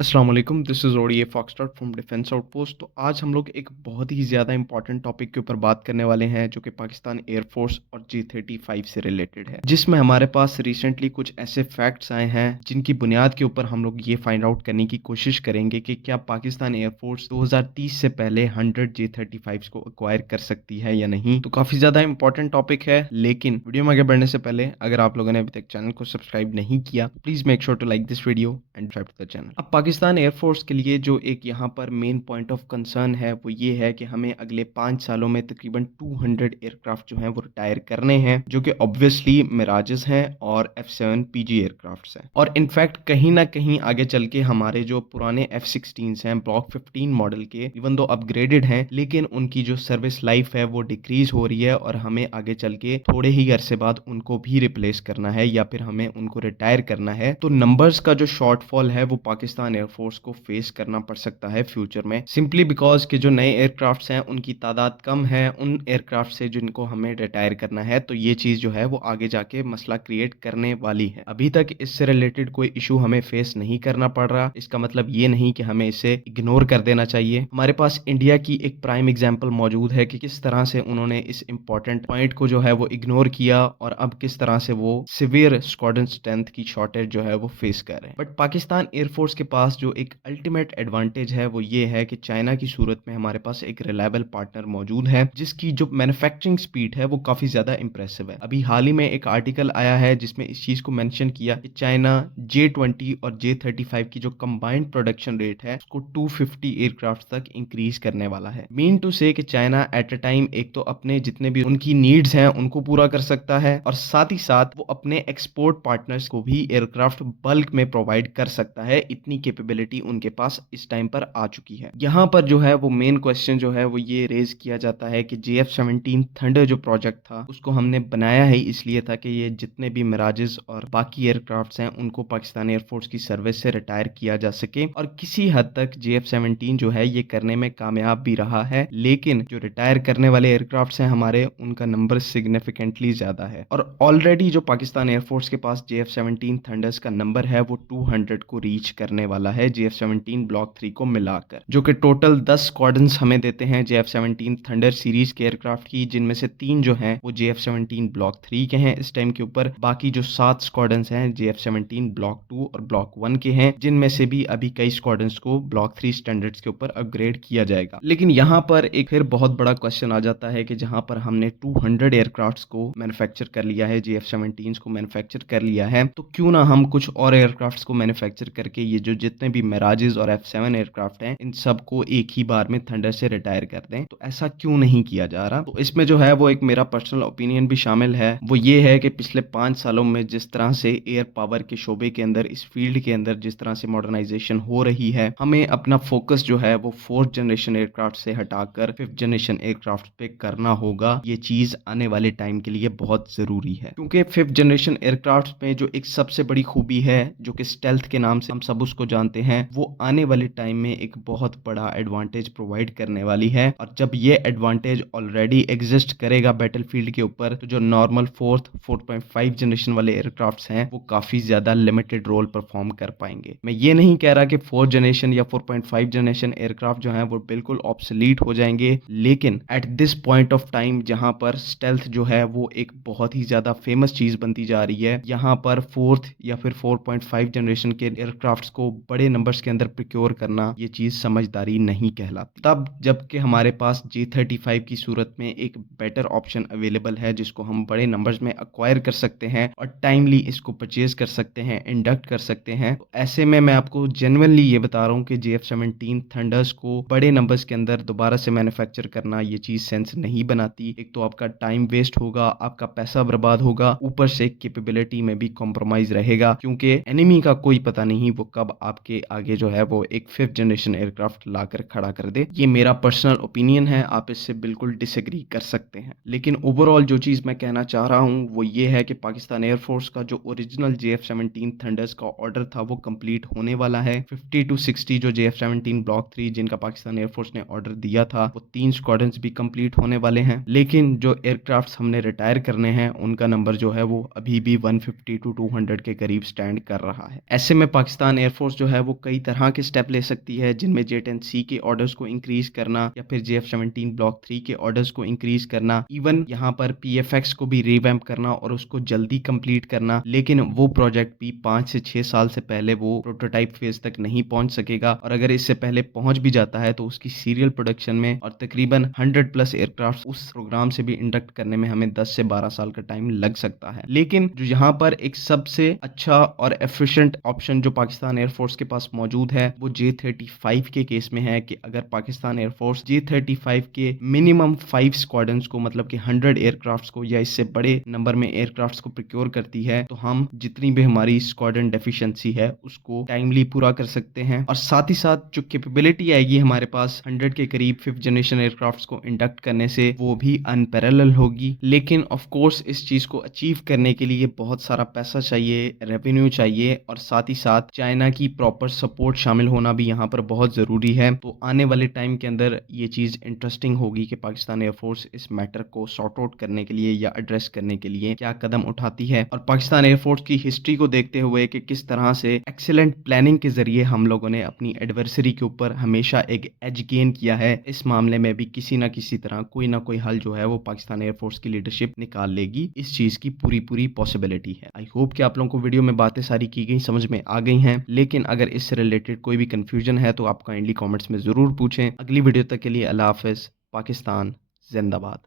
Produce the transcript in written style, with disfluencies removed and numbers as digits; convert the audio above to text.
अस्सलाम वालेकुम, this is ODA foxtrot from defence outpost. तो आज हम लोग एक बहुत ही ज़्यादा इंपॉर्टेंट टॉपिक के ऊपर बात करने वाले हैं जो कि पाकिस्तान एयरफोर्स और G35 से रिलेटेड है, जिसमें हमारे पास रिसेंटली कुछ ऐसे फैक्ट्स आए हैं जिनकी बुनियाद के ऊपर हम लोग ये फाइंड आउट करने की कोशिश करेंगे कि क्या पाकिस्तान एयरफोर्स 2030 से पहले 100 J35 को एक्वायर कर सकती है या नहीं। तो काफ़ी ज़्यादा इंपॉर्टेंट टॉपिक है, लेकिन वीडियो में आगे बढ़ने से पहले अगर आप लोगों ने अभी तक चैनल को सब्सक्राइब नहीं किया, please make sure to like this video and subscribe to the channel. अब पाकिस्तान एयरफोर्स के लिए जो एक यहाँ पर मेन पॉइंट ऑफ कंसर्न है वो ये है कि हमें अगले 5 सालों में तकरीबन 200 एयरक्राफ्ट जो हैं वो रिटायर करने हैं, जो कि ऑब्वियसली मिराजेस हैं और F7 PG एयरक्राफ्ट्स हैं। और इनफैक्ट कहीं ना कहीं आगे चल के हमारे जो पुराने F16s हैं ब्लॉक 15 मॉडल के, इवन दो अपग्रेडेड हैं, लेकिन उनकी जो सर्विस लाइफ है वो डिक्रीज हो रही है और हमें आगे चल के थोड़े ही अरसे बाद उनको भी रिप्लेस करना है या फिर हमें उनको रिटायर करना है। तो नंबर्स का जो शॉर्टफॉल है वो पाकिस्तान एयरफोर्स को फेस करना पड़ सकता है फ्यूचर में, सिंपली बिकॉज के जो नए एयरक्राफ्ट्स हैं उनकी तादाद कम है उन एयरक्राफ्ट से जिनको हमें रिटायर करना है। तो ये चीज जो है वो आगे जाके मसला क्रिएट करने वाली है। अभी तक इससे रिलेटेड कोई इशू हमें फेस नहीं करना पड़ रहा, इसका मतलब ये नहीं कि हमें इसे इग्नोर कर देना चाहिए। हमारे पास इंडिया की एक प्राइम एग्जाम्पल मौजूद है कि किस तरह से उन्होंने इस इंपॉर्टेंट पॉइंट को जो है वो इग्नोर किया और अब किस तरह से वो सिवियर स्क्वाड्रन स्ट्रेंथ की शॉर्टेज जो है वो फेस कर रहे हैं। बट पाकिस्तान एयरफोर्स के पास जो एक अल्टीमेट एडवांटेज है वो ये है कि चाइना की सूरत में हमारे पास एक रिलायबल पार्टनर मौजूद है जिसकी जो मैन्युफैक्चरिंग स्पीड है वो काफी ज्यादा इंप्रेसिव है। अभी हाल ही में एक आर्टिकल आया है जिसमें इस चीज को मेंशन किया कि चाइना J20 और J35 की जो कंबाइंड प्रोडक्शन रेट है उसको 250 एयरक्राफ्ट तक इंक्रीज करने वाला है। मीन टू से कि चाइना एट अ टाइम एक तो अपने जितने भी उनकी नीड्स हैं उनको पूरा कर सकता है और साथ ही साथ वो अपने एक्सपोर्ट पार्टनर्स को भी एयरक्राफ्ट बल्क में प्रोवाइड कर सकता है। इतनी कैपेबिलिटी उनके पास इस टाइम पर आ चुकी है। यहाँ पर जो है वो मेन क्वेश्चन जो है वो ये रेज किया जाता है कि JF-17 थंडर जो प्रोजेक्ट था उसको हमने बनाया ही इसलिए था कि ये जितने भी मिराजेस और बाकी एयरक्राफ्ट्स हैं उनको पाकिस्तान एयरफोर्स की सर्विस से रिटायर किया जा सके और किसी हद तक JF-17 जो है ये करने में कामयाब भी रहा है। लेकिन जो रिटायर करने वाले एयरक्राफ्ट्स हैं हमारे, उनका नंबर सिग्निफिकेंटली ज्यादा है और ऑलरेडी जो पाकिस्तान एयरफोर्स के पास JF-17 थंडर्स का नंबर है वो 200 को रीच करने वाला है JF-17 ब्लॉक 3 को मिलाकर, जो कि टोटल 10 स्क्वाड्रंस हमें देते हैं JF-17 थंडर सीरीज के एयरक्राफ्ट की, जिनमें से 3 जो हैं वो JF-17 ब्लॉक 3 के हैं इस टाइम के ऊपर। बाकी जो 7 स्क्वाड्रंस हैं JF-17 ब्लॉक 2 और ब्लॉक 1 के हैं, जिनमें से भी अभी कई स्क्वाड्रंस को ब्लॉक 3 स्टैंडर्ड्स के ऊपर अपग्रेड किया जाएगा। लेकिन यहाँ पर एक फिर बहुत बड़ा क्वेश्चन आ जाता है कि जहां पर हमने 200 एयरक्राफ्ट्स को मैन्युफैक्चर कर लिया है, JF-17 को मैन्युफैक्चर कर लिया है, तो क्यों ना हम कुछ और एयरक्राफ्ट्स को मैन्युफैक्चर करके ये जो जितने भी मिराजेस और F7 एयरक्राफ्ट हैं इन सबको एक ही बार में थंडर से रिटायर कर दें। तो ऐसा क्यों नहीं किया जा रहा? तो इसमें जो है वो एक मेरा पर्सनल ओपिनियन भी शामिल है। वो ये है कि पिछले 5 सालों में जिस तरह से एयर पावर के शोबे के अंदर, इस फील्ड के अंदर जिस तरह से मॉडर्नाइजेशन हो रही है, हमें अपना फोकस जो है वो 4th जनरेशन एयरक्राफ्ट से हटाकर 5th जनरेशन एयरक्राफ्ट पे करना होगा। ये चीज आने वाले टाइम के लिए बहुत जरूरी है, क्योंकि 5th जनरेशन एयरक्राफ्ट में जो एक सबसे बड़ी खूबी है जो कि स्टेल्थ के नाम से हम सब उसको जानते हैं, वो आने वाले टाइम में एक बहुत बड़ा एडवांटेज प्रोवाइड करने वाली है। और जब ये एडवांटेज ऑलरेडी एग्जिस्ट करेगा बैटलफील्ड के ऊपर, तो जो नॉर्मल 4.5 जनरेशन वाले एयरक्राफ्ट्स हैं वो काफी ज्यादा लिमिटेड रोल परफॉर्म कर पाएंगे। मैं ये नहीं कह रहा कि 4th जनरेशन या 4.5 जनरेशन एयरक्राफ्ट जो है वो बिल्कुल ऑब्सोलीट हो जाएंगे, लेकिन at this point of time जहां पर स्टेल्थ जो है वो एक बहुत ही ज्यादा फेमस चीज बनती जा रही है, यहाँ पर 4th या फिर 4.5 जनरेशन के एयरक्राफ्ट्स को बड़े नंबर्स के अंदर प्रिक्योर करना ये चीज समझदारी नहीं कहलाती। तब जबकि हमारे पास J35 की सूरत में एक बेटर ऑप्शन अवेलेबल है जिसको हम बड़े नंबर्स में अक्वायर कर सकते हैं और टाइमली इसको परचेज कर सकते हैं, इंडक्ट कर सकते हैं। तो ऐसे में मैं आपको जेन्युइनली ये बता रहा हूँ कि JF-17 थंडर्स को बड़े नंबर्स के अंदर दोबारा से मैन्युफैक्चर करना ये चीज सेंस नहीं बनाती। एक तो आपका टाइम वेस्ट होगा, आपका पैसा बर्बाद होगा, ऊपर से कैपेबिलिटी में भी कॉम्प्रोमाइज रहेगा, क्योंकि एनिमी का कोई पता नहीं वो कब आपके आगे जो है वो एक 5th जनरेशन एयरक्राफ्ट लाकर खड़ा कर दे। ये मेरा पर्सनल ओपिनियन है, आप इससे बिल्कुल डिसएग्री कर सकते हैं। लेकिन ओवरऑल जो चीज मैं कहना चाह रहा हूँ वो ये है कि पाकिस्तान एयरफोर्स का जो ओरिजिनल JF-17 थंडर्स का ऑर्डर था वो कंप्लीट होने वाला है। 50 to 60 जो JF-17 ब्लॉक 3 जिनका पाकिस्तान एयरफोर्स ने ऑर्डर दिया था, वो 3 स्क्वाड्रंस भी कंप्लीट होने वाले हैं। लेकिन जो एयरक्राफ्ट्स हमने रिटायर करने हैं उनका नंबर जो है वो अभी भी 150 to 200 के करीब स्टैंड कर रहा है। ऐसे में पाकिस्तान एयरफोर्स जो है वो कई तरह के स्टेप ले सकती है, जिनमें J-10C के ऑर्डर्स को इंक्रीज़ करना या फिर JF-17 ब्लॉक 3 के ऑर्डर्स को इंक्रीज़ करना, इवन यहाँ पर PFX को भी रिवैम्प करना और उसको जल्दी कंप्लीट करना। लेकिन वो प्रोजेक्ट भी 5 से 6 साल से पहले वो प्रोटोटाइप फेज़ तक नहीं पहुँच सकेगा, और अगर इससे पहले पहुँच भी जाता है तो उसकी सीरियल प्रोडक्शन में और तकरीबन 100 प्लस एयरक्राफ्ट उस प्रोग्राम से भी इंडक्ट करने में हमें 10 से 12 साल का टाइम लग सकता है। लेकिन जो यहाँ पर एक सबसे अच्छा और एफिशिएंट ऑप्शन जो पाकिस्तान एयरफोर्स के पास मौजूद है, वो J-35 के केस में है कि अगर पाकिस्तान एयरफोर्स J-35 के मिनिमम 5 स्क्वाड्रंस को, मतलब कि 100 एयरक्राफ्ट्स को या इससे बड़े नंबर में एयरक्राफ्ट्स को प्रोक्योर करती है, तो हम जितनी भी हमारी स्क्वाड्रन डेफिशिएंसी है उसको टाइमली पूरा कर सकते हैं। और साथ ही साथ जो कैपेबिलिटी आएगी हमारे पास 100 के करीब 5th जनरेशन एयरक्राफ्ट्स को इंडक्ट करने से, वो भी अनपैरेलल होगी। लेकिन ऑफ कोर्स इस चीज को अचीव करने के लिए बहुत सारा पैसा चाहिए, रेवेन्यू चाहिए, और साथ ही साथ चाइना की प्रॉपर सपोर्ट शामिल होना भी यहाँ पर बहुत ज़रूरी है। तो आने वाले टाइम के अंदर ये चीज़ इंटरेस्टिंग होगी कि पाकिस्तान एयरफोर्स इस मैटर को सॉर्ट आउट करने के लिए या एड्रेस करने के लिए क्या कदम उठाती है। और पाकिस्तान एयरफोर्स की हिस्ट्री को देखते हुए कि किस तरह से एक्सीलेंट प्लानिंग के जरिए हम लोगों ने अपनी एडवर्सरी के ऊपर हमेशा एक एज गेन किया है, इस मामले में भी किसी ना किसी तरह कोई ना कोई हल जो है वो पाकिस्तान एयरफोर्स की लीडरशिप निकाल लेगी। इस चीज की पूरी पॉसिबिलिटी है। आई होप कि आप लोगों को वीडियो में बातें सारी की गई समझ में आ गई हैं। लेकिन अगर इससे रिलेटेड कोई भी कंफ्यूजन है तो आप काइंडली कमेंट्स में जरूर पूछें। अगली वीडियो तक के लिए अल्लाह हाफिज। पाकिस्तान जिंदाबाद।